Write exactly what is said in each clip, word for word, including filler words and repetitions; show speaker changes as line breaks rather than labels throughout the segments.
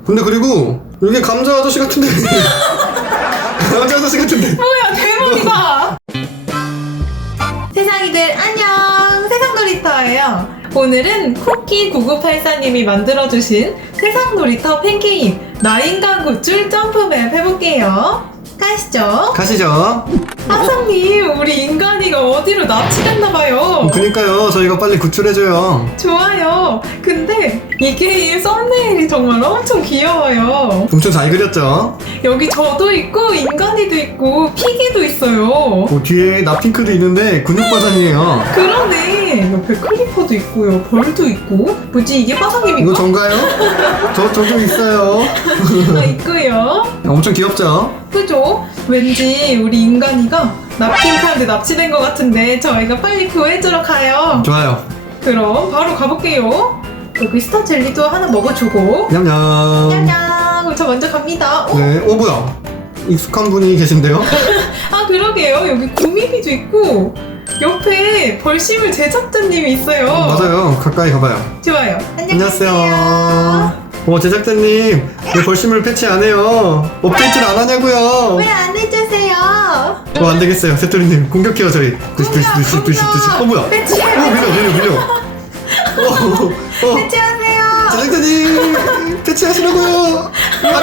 근데 그리고 여기 감자 아저씨 같은데. 감자 아저씨 같은데.
뭐야, 대박이다. 세상이들 안녕, 세상놀이터예요. 오늘은 쿠키 구구팔사님이 만들어주신 세상놀이터 팬게임 나인간 굿줄 점프맵 해볼게요. 가시죠.
가시죠.
항상님, 우리 인간이가 어디로 납치됐나봐요.
그니까요, 저희가 빨리 구출해줘요.
좋아요. 근데 이 게임 썸네일이 정말 엄청 귀여워요.
엄청 잘 그렸죠?
여기 저도 있고 인간이도 있고 피기도 있어요.
어, 뒤에 나핑크도 있는데 근육바닥이에요.
그러네. 옆에 크리퍼도 있고요. 벌도 있고. 뭐지, 이게 화상님인가?
이거 전가요? 저, 저도 있어요.
아, 있고요.
엄청 귀엽죠?
그죠? 왠지 우리 인간이가 납品카드 납치된 것 같은데 저희가 빨리 구해주러 가요.
좋아요.
그럼 바로 가볼게요. 여기 스타 젤리도 하나 먹어주고.
냠냠.
냠냠. 저 먼저 갑니다. 어?
네, 어, 뭐야? 익숙한 분이 계신데요?
아, 그러게요. 여기 구미비도 있고 옆에 벌심을 제작자님이 있어요.
맞아요. 가까이 가봐요.
좋아요.
안녕하세요. 어, 제작자님, 왜 벌심을 패치 안 해요? 업데이트를 안 하냐고요?
왜 안 해주세요?
어, 안 되겠어요. 세토리님, 공격해요, 저희. 두시, 두시, 두시, 두시, 두시. 어, 뭐야?
패치.
어, 밀려, 밀려, 밀려. 어, 어.
패치하세요.
제작자님, 패치하시라고요.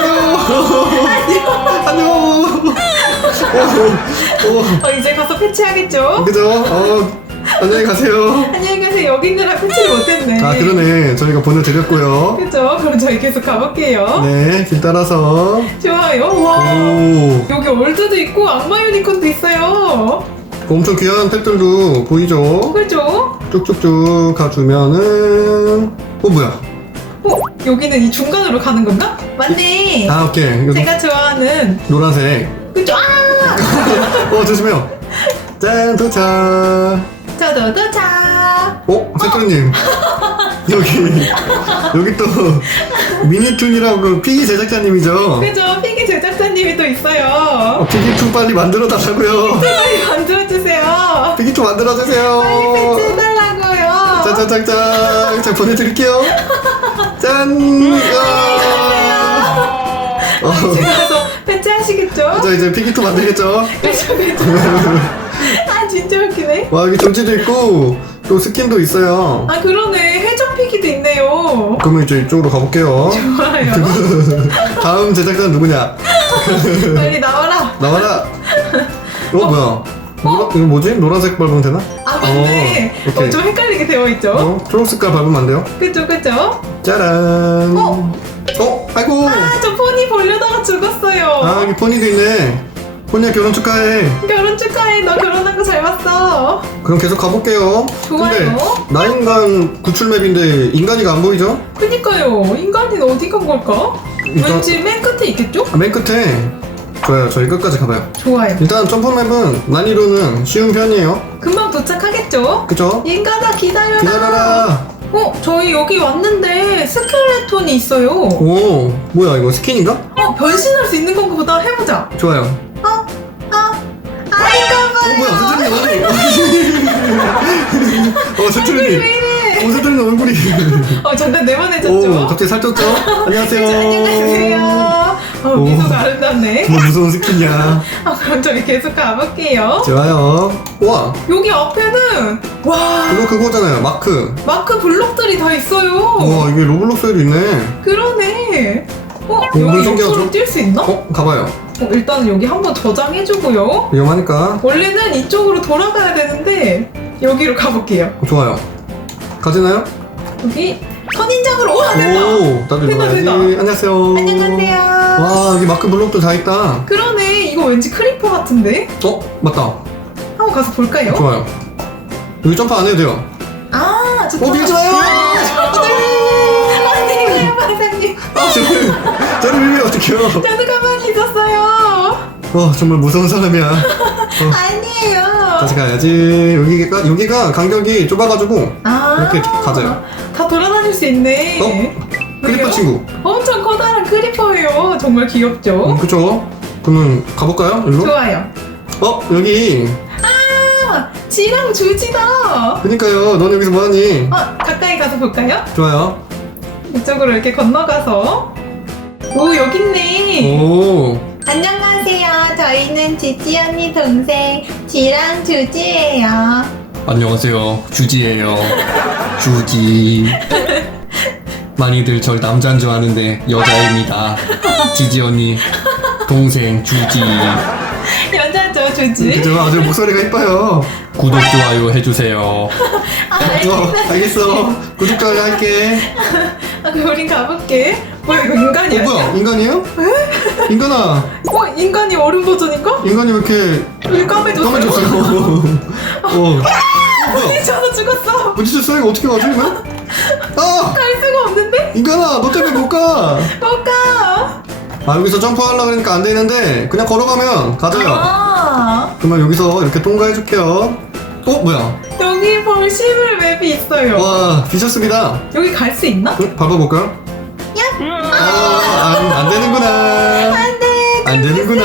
안녕. 안녕. 어,
어, 이제 가서 패치하겠죠?
어, 그죠? 어, 안녕히 가세요.
안녕히 가세요. 여기 있느라 패치를 못했네.
아, 그러네. 저희가 보내드렸고요.
그죠? 그럼 저희 계속 가볼게요.
네, 길 따라서.
좋아요. 와.
오,
여기 월드도 있고 악마 유니콘도 있어요.
엄청 귀한 탭들도 보이죠?
그죠?
쭉쭉쭉 가주면은, 어, 뭐야?
어, 여기는 이 중간으로 가는 건가? 맞네.
아, 오케이. 여기
제가 좋아하는.
노란색.
그죠? 아!
어, 조심해요. 짠, 도착.
저도 도착.
어, 세토리님. 여기, 여기 또, 미니툰이라고 피기 제작자님이죠?
그죠? 피기 제작자님이 또 있어요.
어, 피기툰 빨리 만들어달라고요.
빨리 만들어주세요.
피기툰 만들어주세요.
빨리 패치해달라고요.
짠짠짠짠. 자, 보내드릴게요. 짠. 아. 어,
지금 가서 패치하시겠죠?
자, 이제 피기툰 만들겠죠?
그죠, 그죠. 아, 진짜 웃기네.
와, 여기 전지도 있고, 또 스킨도 있어요.
아, 그러네. 해적 피기도 있네요.
그러면 이제 이쪽으로 가볼게요.
좋아요.
다음 제작자는 누구냐?
빨리 나와라.
나와라. 어, 뭐야? 이거, 이거 뭐지? 노란색 밟으면 되나?
아, 맞네.
어, 오케이.
어, 좀 헷갈리게 되어 있죠?
어, 초록색깔 밟으면 안 돼요?
그죠, 그죠?
짜란.
어?
어, 아이고.
아, 저 포니 보려다가 죽었어요.
아, 여기 포니도 있네. 포니야, 결혼 축하해.
결혼 축하해. 너 결혼한 거 잘 봤어.
그럼 계속 가볼게요.
좋아요.
근데 나인간 구출맵인데 인간이가 안 보이죠?
그니까요. 인간은 어디 간 걸까?
일단-
왠지 맨 끝에 있겠죠?
아, 맨 끝에. 좋아요. 저희 끝까지 가봐요.
좋아요.
일단 점프맵은 난이도는 쉬운 편이에요.
금방 도착하겠죠?
그쵸?
인간아, 기다려라.
기다려라.
어, 저희 여기 왔는데 스켈레톤이 있어요.
오, 뭐야 이거 스킨인가?
어, 변신할 수 있는 건가 보다. 해보자.
좋아요.
어, 어,
어,
아닌가
뭐야
봐요.
세트리님 얼굴이. 어, 세트리님.
왜 이래?
어, 세트리님 얼굴이.
어, 잠깐 내만해졌죠?
오, 갑자기 살쪘죠? 안녕하세요.
안녕하세요. 어,
오.
미소가 아름답네.
정말 무서운 스킨이야.
아, 그럼 저희 계속 가볼게요.
좋아요. 와,
여기 앞에는 와,
이거 그거잖아요. 마크.
마크 블록들이 다 있어요.
와, 이게 로블록스에도 있네.
그러네. 어,
오,
여기
신기하죠?
옆으로 뛸 수 있나?
어, 가봐요.
어, 일단 여기 한번 저장해주고요.
위험하니까.
원래는 이쪽으로 돌아가야 되는데 여기로 가볼게요.
어, 좋아요. 가지나요?
여기 선인장으로. 와, 됐다.
오, 나도
됐다,
읽어야지.
됐다.
안녕하세요.
안녕하세요.
와, 여기 마크 블록도 다 있다.
그러네. 이거 왠지 크리퍼 같은데?
어, 맞다.
한번 가서 볼까요?
좋아요. 여기 점프 안 해도 돼요.
아, 좋다.
어, 밀지 마요!
안녕하세요, 반장님.
아, 저를, 저를 밀면 어떡해요.
저도 가만히 있었어요.
어, 정말 무서운 사람이야. 어,
아니에요.
다시 가야지. 여기가, 여기가 간격이 좁아가지고,
아,
이렇게 가져요.
다 돌아다닐 수 있네.
어? 크리퍼
왜요?
친구.
엄청 커다란 크리퍼예요. 정말 귀엽죠?
음, 그쵸? 그러면 가볼까요? 일로?
좋아요.
어, 여기.
아, 지랑 주지다.
그니까요. 넌 여기서 뭐하니?
어, 가까이 가서 볼까요?
좋아요.
이쪽으로 이렇게 건너가서 오 여기 있네.
오.
안녕하세요. 저희는 지지 언니 동생 지랑 주지예요.
안녕하세요. 주지예요. 주지. 많이들 절 남자인 줄 아는데 여자입니다. 지지 언니 동생 주지.
여자죠 주지.
그죠? 아주 목소리가 이뻐요. 구독 좋아요 해주세요.
아,
어, 알겠어. 구독 좋아요 할게.
아, 그럼 우린 가볼게. 뭐야 이거 인간이야?
어, 뭐야? 인간이에요? 인간아.
어 인간이 어른 버전인가?
인간이 왜 이렇게
왜 까매졌어요?
까매졌어요? 어. 뭐야?
저도 죽었어.
부딪혔어? 이거 어떻게 가지 이거? 아!
갈 수가 없는데?
인간아 너 때문에 못 가.
못 가.
아 여기서 점프하려고 그러니까 안 되는데 그냥 걸어가면 가져요.
아
그러면 여기서 이렇게 통과해줄게요. 어? 뭐야?
여기 벌시블 맵이 있어요.
와 비셨습니다.
여기 갈 수 있나?
응? 밟아볼까요? 아, 안, 안 되는구나.
안돼.
안 되는구나.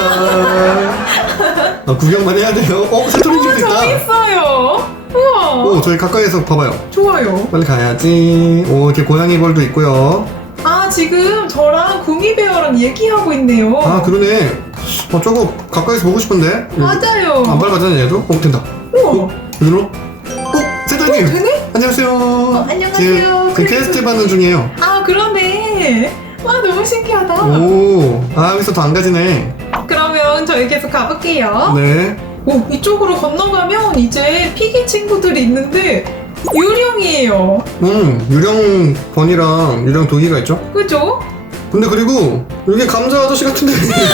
아, 구경만 해야 돼요. 어? 새토리 집도
저기
있다.
있어요. 우와.
오 저희 가까이에서 봐봐요.
좋아요.
빨리 가야지. 오 이렇게 고양이 벌도 있고요.
아 지금 저랑 구미베어랑 얘기하고 있네요.
아 그러네. 어 저거 가까이서 보고 싶은데.
맞아요.
안 밟아잖아 얘도. 어 된다.
우와.
여기로. 어? 새토리님.
되네?
안녕하세요.
어, 안녕하세요.
지금 그 퀘스트 받는 중이에요.
아 그러네. 와 너무 신기하다.
오. 아 여기서 더 안 가지네.
그러면 저희 계속 가볼게요.
네.
오 이쪽으로 건너가면 이제 피기 친구들이 있는데 유령이에요.
음 유령 번이랑 유령 도기가 있죠.
그죠?
근데 그리고 여기 감자 아저씨 같은데.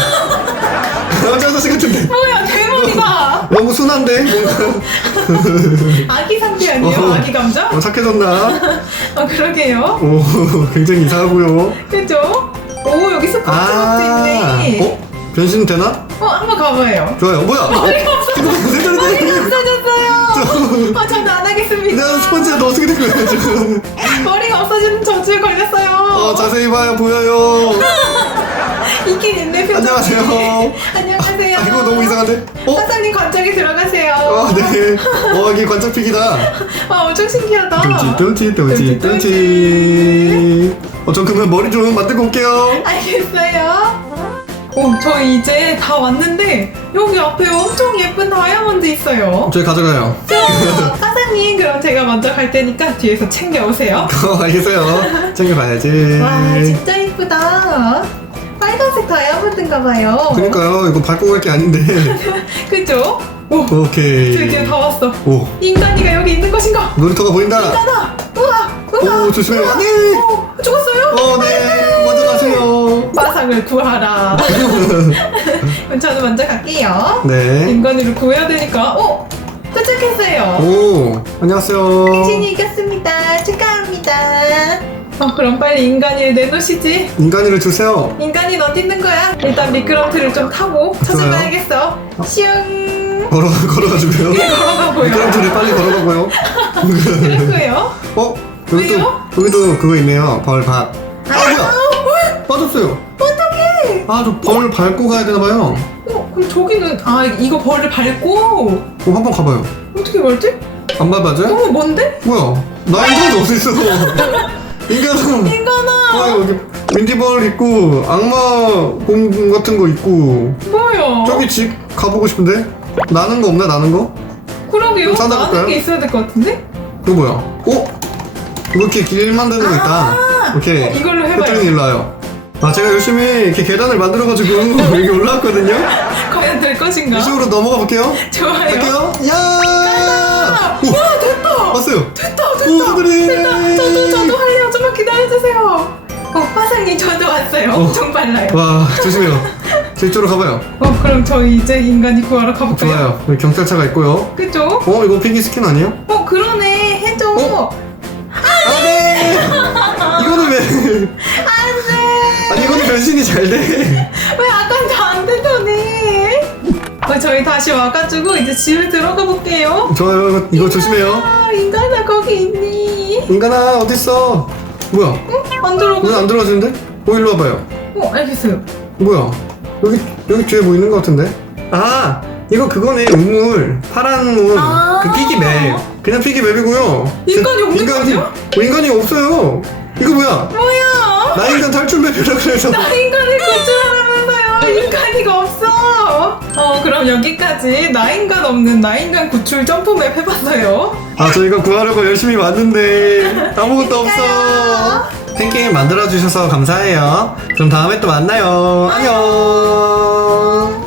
감자 아저씨 같은데.
뭐야 대박이다.
너무 순한데 뭔가.
아기 상대 아니에요?
어.
아기 감자?
어, 착해졌나?
아 그러게요.
오 굉장히 이상하고요.
그죠? 오 여기 스쿼트 것도 있네.
어? 변신 되나?
어 한번 가봐요.
좋아요. 뭐야?
머리가 없어.
이거 무슨
머리가
소리야?
없어졌어요. 아 저도 안 하겠습니다.
나 스펀지야 너 어떻게 된 거야 지금?
머리가 없어지는 저주에 걸렸어요.
어 자세히 봐요 보여요.
있긴 있네 표정이.
안녕하세요.
안녕하세요.
아 이거 너무 이상한데? 어?
사장님 관짝에 들어가세요.
어 네. 어 여기 관짝픽이다.
아 엄청 신기하다.
뚱치 뚱치 뚱치 뚱치. 어전 그러면 머리 좀 만들고 올게요.
알겠어요. 오, 저희 이제 다 왔는데 여기 앞에 엄청 예쁜 다이아몬드 있어요.
저희 가져가요.
저, 사장님 그럼 제가 먼저 갈 테니까 뒤에서 챙겨오세요.
어 알겠어요. 챙겨가야지.
와 진짜 예쁘다. 빨간색 다이아몬드인가 봐요.
그러니까요 이거 밟고 갈 게 아닌데.
그죠? 오,
오케이.
드디어 다 왔어.
오
인간이가 여기 있는 것인가?
놀이터가 보인다.
인간아! 우와! 우와!
오 조심해요.
우와!
네.
오, 죽었어요?
어 네. 먼저 가세요.
마상을 구하라. 그럼 저는 먼저 갈게요.
네.
인간으로 구해야 되니까. 오! 도착했어요.
오 안녕하세요.
신이 이겼습니다. 축하합니다. 어, 그럼 빨리 인간이를 내놓으시지.
인간이를 주세요.
인간이 어디 있는 거야? 일단 미끄럼틀을 좀 타고 찾아가야겠어. 슝.
걸어 걸어가지고요.
걸어가고요.
그럼 둘이 빨리 걸어가고요.
그렇고요.
어 여기 또
왜요?
여기도 그거 있네요. 벌 밭. 아 뭐야? 빠졌어요.
어떡해?
아저 벌 밟고 가야 되나 봐요.
어, 그럼 저기는 아 이거 벌을 밟고
어 한번 가봐요.
어떻게 밟지?
안 밟아져요?
너무 먼데?
뭐야? 나 인간이 어디 있어? 인간은
인간아.
어 여기 윈디벌 있고 악마 공 같은 거 있고
뭐야?
저기 집 가보고 싶은데 나는 거 없나 나는 거?
그러게요.
좀 찾아볼까요?
나는 게 있어야 될 것 같은데?
그거 뭐야? 어? 이거 이렇게 길 만드는 거 있다. 오케이.
어, 이걸로 해봐요.
혜택이 일로 와요. 아 제가 열심히 이렇게 계단을 만들어가지고 여기 올라왔거든요.
과연 될 것인가?
이쪽으로 넘어가 볼게요.
좋아요.
갈게요. 야!
아,
오!
와 됐다.
왔어요.
됐다
오,
됐다.
하늘이.
됐다. 저도 저도 할래요. 좀만 기다려주세요. 어 화상님 저도 왔어요. 엄청 빨라요.
와 조심해요. 저 이쪽으로 가봐요.
어 그럼 저희 이제 인간이 구하러 가볼까요?
좋아요. 여기 경찰차가 있고요.
그죠?
어 이거 피기 스킨 아니에요?
어 그러네 해줘.
어? 안돼. 이거는 왜?
안돼.
아니 이거는 변신이 잘 돼.
왜 아까 다안 되더니? 어, 저희 다시 와가지고 이제 집에 들어가 볼게요.
좋아요. 이거, 이거 조심해요.
아 인간아 거기 있니?
인간아 어디 있어? 뭐야?
응? 안 들어가.
왜 안 들어가지는데? 어 일로 와봐요.
어 알겠어요.
뭐야? 여기 여기 뒤에 뭐 있는 것 같은데? 아 이거 그거네 우물 파란 문.
아.
그 피기 맵. 그냥 피기 맵이고요.
인간이 없는 거 아니야?
어, 인간이 없어요. 이거 뭐야?
뭐야?
나 인간 탈출 맵이라 그래서.
나 인간을 그럼 여기까지 나인간 없는 나인간 구출 점프맵 해봤어요.
아 저희가 구하려고 열심히 왔는데 아무것도 없어. 팬게임 만들어주셔서 감사해요. 그럼 다음에 또 만나요. 안녕.